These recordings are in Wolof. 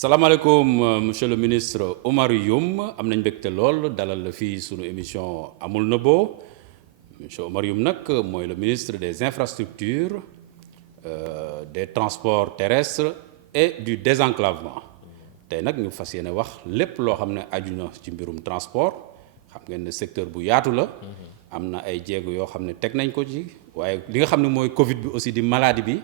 salaamaaleykum monsieur le ministre Oumar Youm am nañ mbégte lool dalal la fii sunu émission amul nëbboo monsieur Oumar Youm nag mooy le ministre des infrastructures des transports terrestres et du désenclavement tey nag ñu fas yéene wax lépp loo xam ne aju na ci mbirum transport xam ngeen ne secteur bu yaatu la am na ay jéego yoo xam ne teg nañ ko ci waaye li nga xam ne mooy Covid bi aussi di maladie bi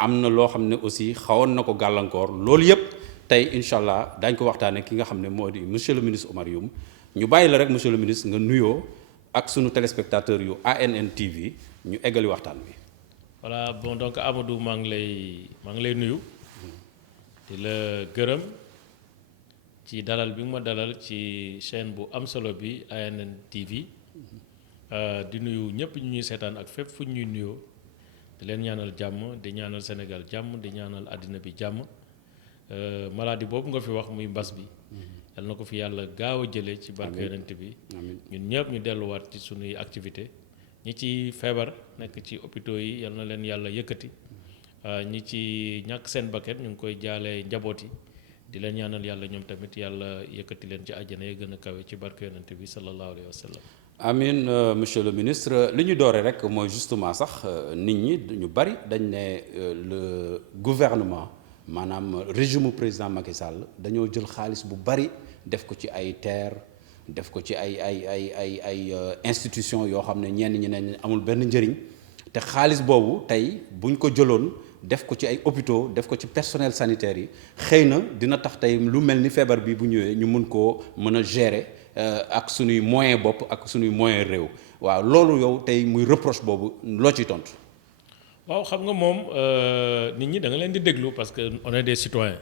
am na loo xam ne aussi xawoon na ko gàllankoor loolu yëpp tey incha allah daañ ko waxtaanee ki nga xam ne moo di monsieur le ministre Oumar Youm ñu bàyyi la rek monsieur le ministre nga nuyoo ak sunu téléspectateurs yu ANN TV ñu eggali waxtaan bi. voilà bon donc Amadou maa ngi lay nuyu di la gërëm ci dalal bi nga ma dalal ci chaîne bu am solo bi ANN TV di nuyu ñëpp ñu ñuy seetaan ak fépp fu ñuy nuyoo di leen ñaanal jàmm di ñaanal Sénégal jàmm di ñaanal àddina bi jàmm. maladie boobu nga fi wax muy mbas bi yal na ko fi yàlla gaaw a jëlee ci barke yonent bi ñun ñëpp ñu delluwaat ci sunuy activité ñi ci feebar nekk ci hôpitaux yi yal na leen yàlla yëkkati ñi ci ñàkk seen bakkan ñu ngi koy jaalee njaboot yi di leen ñaanal yàlla ñoom tamit yàlla yëkkati leen ci àjjana yi gën a kawe ci barke yonent bi sallallahu alayhi wa sallam. amin monsieur le ministre li ñu dooree rek mooy justement sax nit ñi ñu bari dañ ne le gouvernement maanaam régime président Macky Sall dañoo jël xaalis bu bari def ko ci ay terre def ko ci ay institution yoo xam ne ñenn ñi ne amul benn njëriñ te xaalis boobu tey buñ ko jëloon def ko ci ay hôpitaux def ko ci personnel sanitaire yi xëy na dina tax tey lu mel ni feebar bi bu ñëwee ñu mën a gérer ak suñuy moyen bopp ak suñuy moyen réew waaw loolu yow tey muy reproche boobu loo ciy tontu. waaw xam nga moom nit ñi da nga leen di déglu parce que on est des citoyens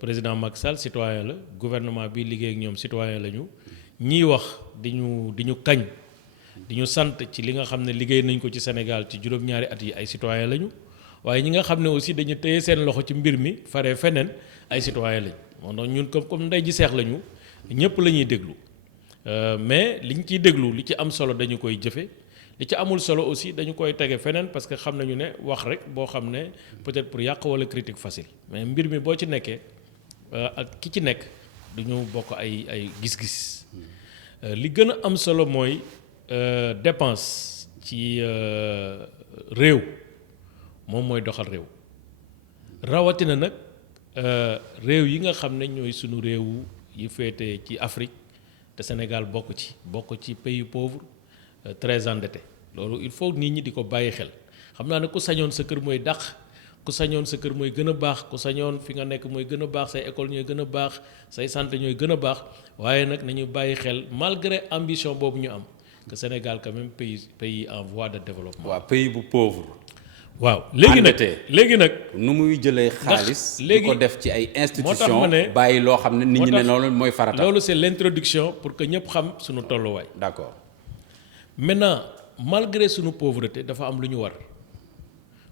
président Macky Sall citoyen la gouvernement bi liggéey ak ñoom citoyen la ñu ñiy wax di ñu kañ di ñu sant ci li nga xam ne liggéey nañ ko ci Sénégal ci juróom-ñaari at yi ay citoyen la ñu waaye ñi nga xam ne aussi dañu téye seen loxo ci mbir mi faree feneen ay citoyen lañ moo tax ñun comme ndey ji seex la ñu ñëpp la ñuy déglu mais liñ ciy déglu li ci am solo dañu koy jëfe li ci amul solo aussi dañu koy tege feneen parce que xam nañu ne wax rek boo xam ne peut-être pour yàq wala critique facile mais mbir mi boo ci nekkee ak ki ci nekk duñu bokk ay gis-gis li gën a am solo mooy dépense ci réew moom mooy doxal réew rawatina nag réew yi nga xam ne ñooy sunu réew yi féete ci Afrique te Sénégal bokk ci pays pauvre très endetté loolu il faut nit ñi di ko bàyyi xel xam naa ne ku sañoon sa kër mooy dàq ku sañoon sa kër mooy gën a baax ku sañoon fi nga nekk mooy gën a baax say école ñooy gën a baax say santé ñooy gën a baax waaye nag nañu bàyyi xel malgré ambition boobu ñu am que Sénégal quand même pays en voie de développement. waaw pays bu pauvre. waaw léegi nag nu muy jëlee xaalis di ko def ci ay institutions bàyyi loo xam ne nit ñi ne loolu mooy farata. loolu c'est l'introduction pour que ñëpp xam suñu tolluwaay. d'accord. maintenant malgré sunu pauvreté dafa am lu ñu war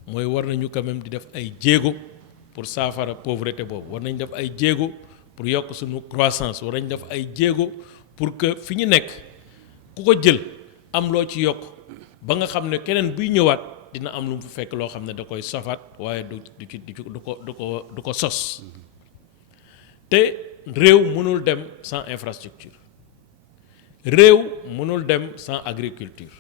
mooy war nañu quand même di def ay jéego pour saafara pauvreté boobu war nañ def ay jéego pour yokk sunu croissance war nañ def ay jéego pour que fi ñu nekk ku ko jël am loo ci yokk ba nga xam ne keneen buy ñëwaat dina am lu mu fekk loo xam ne da koy sofaat waaye du ko sos te réew mënul dem sans infrastructure. réew mënul dem sans agriculture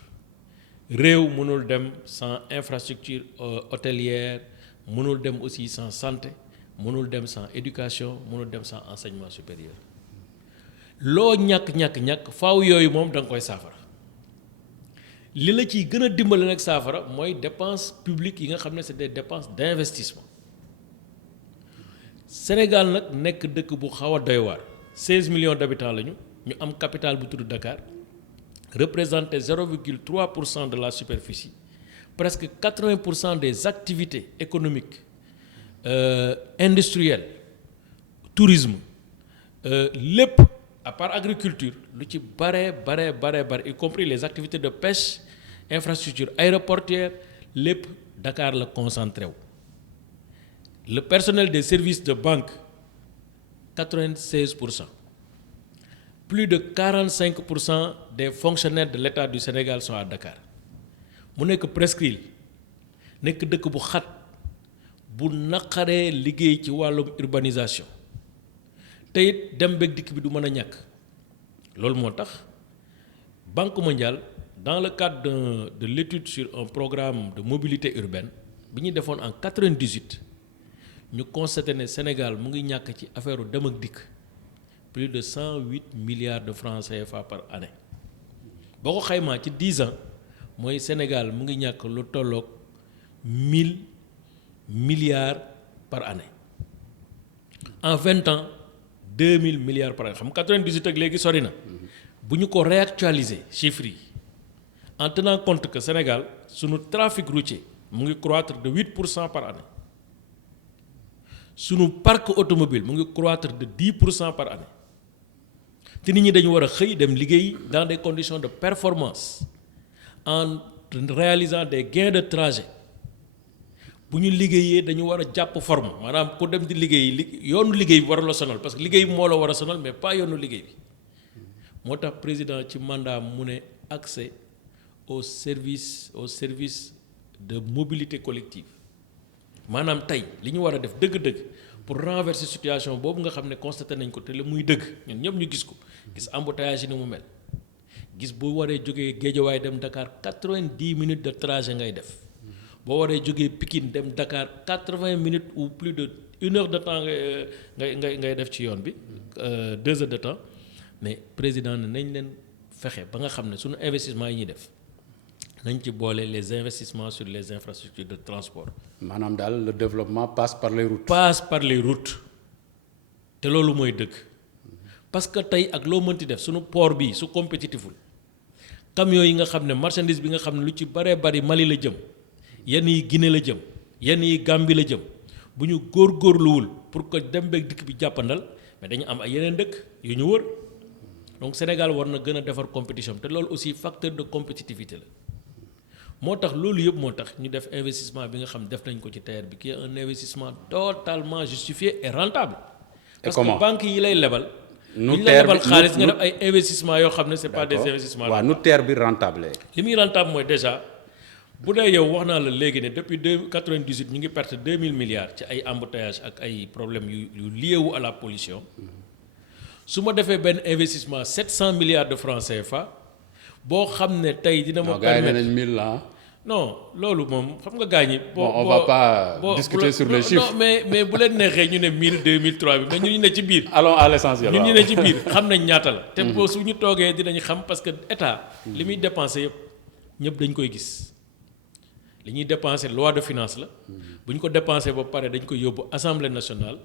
réew mënul dem sans infrastructure hôtelière mënul dem aussi sans santé mënul dem sans éducation mënul dem sans enseignement supérieur loo ñàkk faaw yooyu moom da nga koy saafara li la ciy gën a dimbali nag saafara mooy dépenses publiques yi nga xam ne c'est des dépenses d'investissement Sénégal nag nekk dëkk bu xaw a doy waar 16 millions d'habitants lañu. ñu am capital bu tudd Dakar représenté 0,3% de la superficie presque 80% des activités économiques industrielles tourisme lépp à part agriculture lu ci bare y compris les activités de pêche infrastructure aéroportuaire lépp Dakar la concentré wu le personnel des services de banque 96%. Plus de 45% des fonctionnaires de l'État du Sénégal sont à Dakar mu nekk presqu'île nekk dëkk bu xat bu naqaree liggéey ci wàllum urbanisation te it dem beeg dikk bi du mën a ñàkk loolu moo tax Banque mondiale dans le cadre de l'étude sur un programme de mobilité urbaine bi ñu defoon en 98 ñu constaté ne Sénégal mu ngi ñàkk ci affaire dem ak dikk plus de 108 milliards de francs CFA par année boo ko xaymaa ci 10 ans mooy Sénégal mu ngi ñàkk lu tolloog 1000 milliards par année en 20 ans 2000 milliards par année xam nga 98 ak léegi sori na bu ñu ko réactualiser chiffres yi en tenant compte que Sénégal sunu trafic routier mu ngi croître de 8% par année sunu parc automobile mu ngi croître de 10% par année te nit ñi dañu war a xëy dem liggéey dans des conditions de performance en réalisant des gains de trajet bu ñu liggéeyee dañu war a jàpp forme maanaam ku dem di liggéey yoonu liggéey bi war a la sonal parce que liggéey bi moo la war a sonal mais pas yoonu liggéey bi moo tax président ci mandat mu ne accès au service de mobilité collective maanaam tey li ñu war a def dëgg-dëgg pour renverser situation boobu nga xam ne constaté nañ ko te la muy dëgg ñun ñëpp ñu gis ko gis embouteillage yi ni mu mel gis bu waree jógee Guédiawaye dem Dakar 90 minutes de trajet ngay def boo waree jógee Pikine dem Dakar 80 minutes ou plus de 1 heure de temps ngay def ci yoon bi 2 heures de temps mais président ne nañ leen fexe ba nga xam ne suñu investissement yi ñuy def nañ ci boole les investissements sur les infrastructures de transport. maanaam daal le développement passe par les routes. passe par les routes te loolu mooy dëgg parce que tey ak loo mënti def suñu port bi su compétitiful camions yi nga xam ne marchandise bi nga xam ne lu ci baree bari Mali la jëm yenn yi Guinée la jëm yenn yi Gambie la jëm bu ñu góorgóorluwul pour que dem beeg dikk bi jàppandal mais dañu am ay yeneen dëkk yu ñu wër donc Sénégal war na gën a defar compétition te loolu aussi facteur de compétitivité la. moo tax loolu yëpp moo tax ñu def investissement bi nga xam def nañ ko ci TER bi qui est un investissement totalement justifié et rentable. parce que banque yi lay lebal. nu ñu la lebal xaalis nga def ay investissement yoo xam ne c'est pas des investissements. waaw nu TER bi rentable. li muy rentable mooy déjà bu dee yow wax naa la léegi ne depuis 98 ñu ngi perte 2000 milliards ci ay embouteillages ak ay problèmes yu lié wu à la pollution su ma defee benn investissement 700 milliards de francs CFA boo xam ne tey dina ma. permettre non 1000 la. non loolu moom xam nga gaañ yi. on va pas discuter sur les chiffres. non mais bu leen neexee ñu ne 1000 2000 3000 mais ñun ñu ne ci biir. allons à l'essentiel. ñun ñu ne ci biir xam nañ ñaata la. te boo su ñu toogee dinañ xam parce que état. li muy dépensé yëpp ñëpp dañ koy gis. li ñuy dépensé loi de finance la. bu ñu ko dépensé ba pare dañ koy yóbbu assemblée nationale.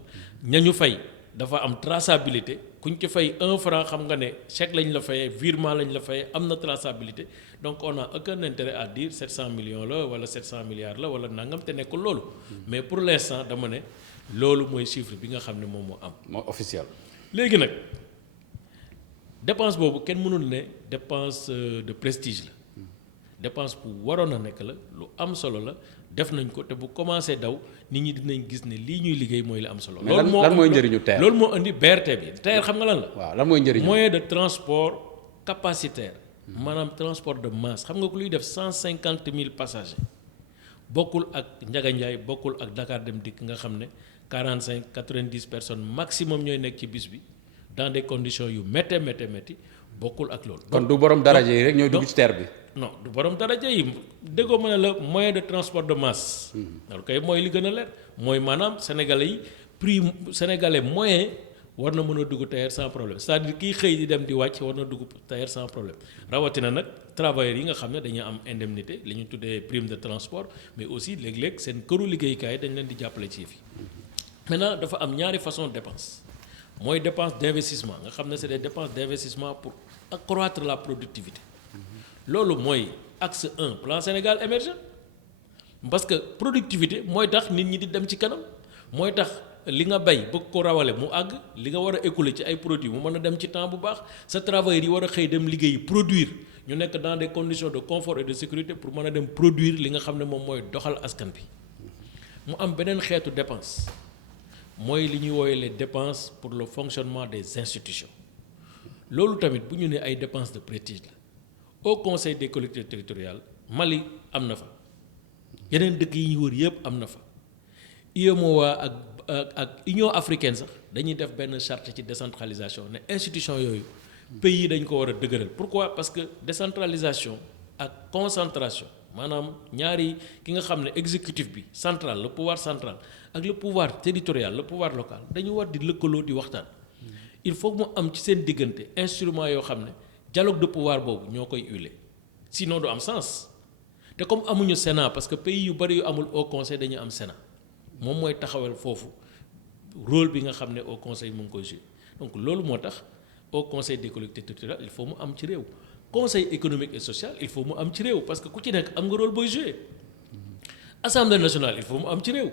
ñañu fay dafa am traçabilité kuñ ci fay 1 franc xam nga ne chèque lañ la fayee virement lañ la fayee am na traçabilité donc on a aucun intérêt à dire 700 millions la wala 700 milliards la wala nangam te nekkul loolu. mais pour l'instant dama ne loolu mooy chiffre bi nga xam ne moom moo am. moo officiel. léegi nag dépense boobu kenn mënul ne dépense de prestige la dépense bu waroon a nekk la lu am solo la def nañ ko te bu commencé daw nit ñi dinañ gis ne lii ñuy liggéey mooy li am solo. loolu moo lan mooy njëriñu TER. loolu moo indi BRT bi TER xam nga lan la. waaw lan mooy njëriñu moyen de transport capacitaire. maanaam transport de masse xam nga ku luy def 150 000 passagers bokkul ak Ndiaga Ndiaye bokkul ak Dakar Dem Dikk nga xam ne 45 90 personnes maximum ñooy nekk ci bus bi dans des conditions yu métti bokkul ak loolu. kon du borom daraja yi rek ñooy dugg ci TER bi. non du borom daraja yi déggoo ma ne la moyen de transport de masse. loolu kay mooy li gën a leer mooy maanaam sénégalais yi prix sénégalais moyen war na mën a dugg TER sans problème c'est-à-dire kiy xëy di dem di wàcc war na dugg TER sans problème rawatina nag travailleurs yi nga xam ne dañuy am indemnité li ñu tuddee prime de transport mais aussi léeg-léeg seen këru liggéeykaay dañ leen di jàppale ci fii. maintenant dafa am ñaari façon dépense mooy dépense d'investissement nga xam ne c'est des dépenses d'investissement pour accroître la productivité. loolu mooy axe 1 plan Sénégal émergent parce que productivité mooy tax nit ñi di dem ci kanam mooy tax li nga bay bëgg ko rawale mu àgg li nga war a écouler ci ay produits mu mën a dem ci temps bu baax sa travailleurs yi war a xëy dem liggéey produire ñu nekk dans des conditions de confort et de sécurité pour mën a dem produire li nga xam ne moom mooy doxal askan bi mu am beneen xeetu dépense mooy li ñuy woowee les dépenses pour le fonctionnement des institutions loolu tamit bu ñu ne ay dépenses de prestige la au conseil des collectivités territoriales Mali am na fa yeneen dëkk yi ñu wër yëpp am na fa UEMOA ak Union africaine sax dañuy def benn charte ci décentralisation ne institution yooyu pays yi dañ ko war a dëgëral. Pourquoi? Parce que décentralisation ak concentration maanaam ñaari ki nga xam ne exécutif bi central le pouvoir central ak le pouvoir territorial le pouvoir local dañu war di lëkkaloo di waxtaan. Il faut mu am ci seen diggante instrument yoo xam ne dialogue de pouvoir boobu ñoo koy huiler sinon du am sens te comme amuñu Sénat parce que pays yu bari yu amul au conseil dañu am Sénat moom mooy taxawal foofu rôle bi nga xam ne au conseil mu ngi koy jouer donc loolu moo tax au conseil des collectivités territoriales il faut mu am ci réew. Conseil économique et social il faut mu am ci réew parce que ku ci nekk am nga rôle booy jouer. Assemblée nationale il faut mu am ci réew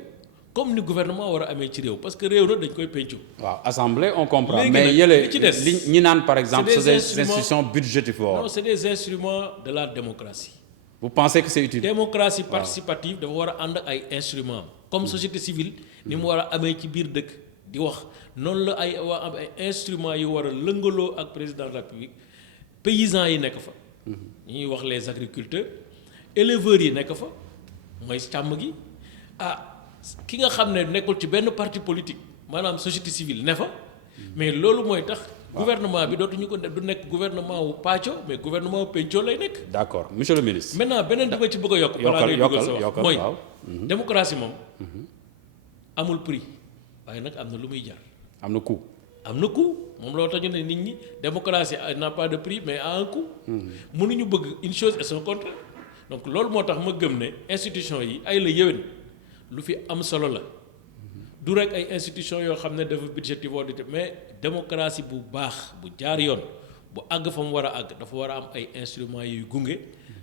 comme ni gouvernement war a amee ci réew parce que réew na dañ koy pencu. waaw assemblée on comprend. léegi mais nag yële li ci des li ñi naan par exemple c'est c'est des des institutions budgétivores. non c'est des instruments de la démocratie. Vous pensez que c'est utile? Démocratie participative dafa war a ànd ak ay instruments comme société civile ni mu war a amee ci biir dëkk di wax noonu la ay waa am ay instruments yu war a lëngaloo ak président de la République paysans yi nekk fa. ñuy wax les agriculteurs éleveurs yi nekk fa mooy càmm gi ki nga xam ne nekkul ci benn parti politique maanaam société civile ne fa mais loolu mooy tax. gouvernement bi dootuñu ko du nekk gouvernement wu pàcco mais gouvernement wu pencoo lay nekk. d'accord monsieur le ministre. maintenant beneen bi ma ci bëgg a yokk. balaa ngay dugal sa wax mooy démocratie moom amul prix waaye nag am na lu muy jar. am na coût. am na coût moom loolu tax ñu ne nit ñi démocratie n'a pas de prix mais à un coût. mënuñu bëgg une chose et son contraire donc loolu moo tax ma gëm ne institution yi ay la yéwén lu fi am solo la. du rek ay institutions yoo xam ne dafa budgétivore mais démocratie bu baax bu jaar yoon bu àgg fa mu war a àgg dafa war a am ay instruments yuy gunge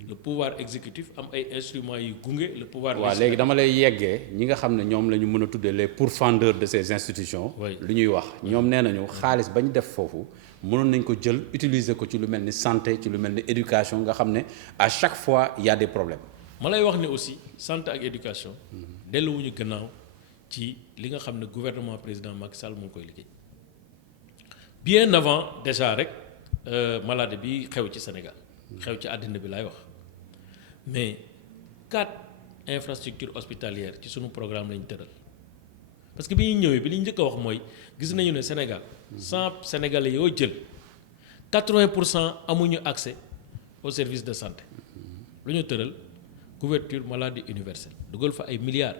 le pouvoir exécutif am ay instruments yuy gunge le pouvoir. waaw léegi dama lay yeggee ñi nga xam ne ñoom la ñu mën a tuddee les pourfendeurs de ces institutions. lu ñuy wax ñoom nee nañu xaalis ba ñu def foofu mënoon nañ ko jël utiliser ko ci lu mel ni santé ci lu mel ni éducation nga xam ne à chaque fois il y a des problèmes. ma lay wax ne aussi santé ak éducation delluwuñu gannaaw. ci li nga xam ne gouvernement président Macky Sall mu ngi koy liggéey bien avant déjà rek maladie bi xew ci Sénégal xew ci àddina bi laay wax mais 4 infrastructures hospitalières ci sunu programme lañu tëral parce que bi ñuy ñëwee bi li ñu njëkk a wax mooy gis nañu ne Sénégal 100 Sénégalais yoo jël 80% amuñu accès aux services de santé lu ñu tëral couverture maladie universelle dugal fa ay milliards.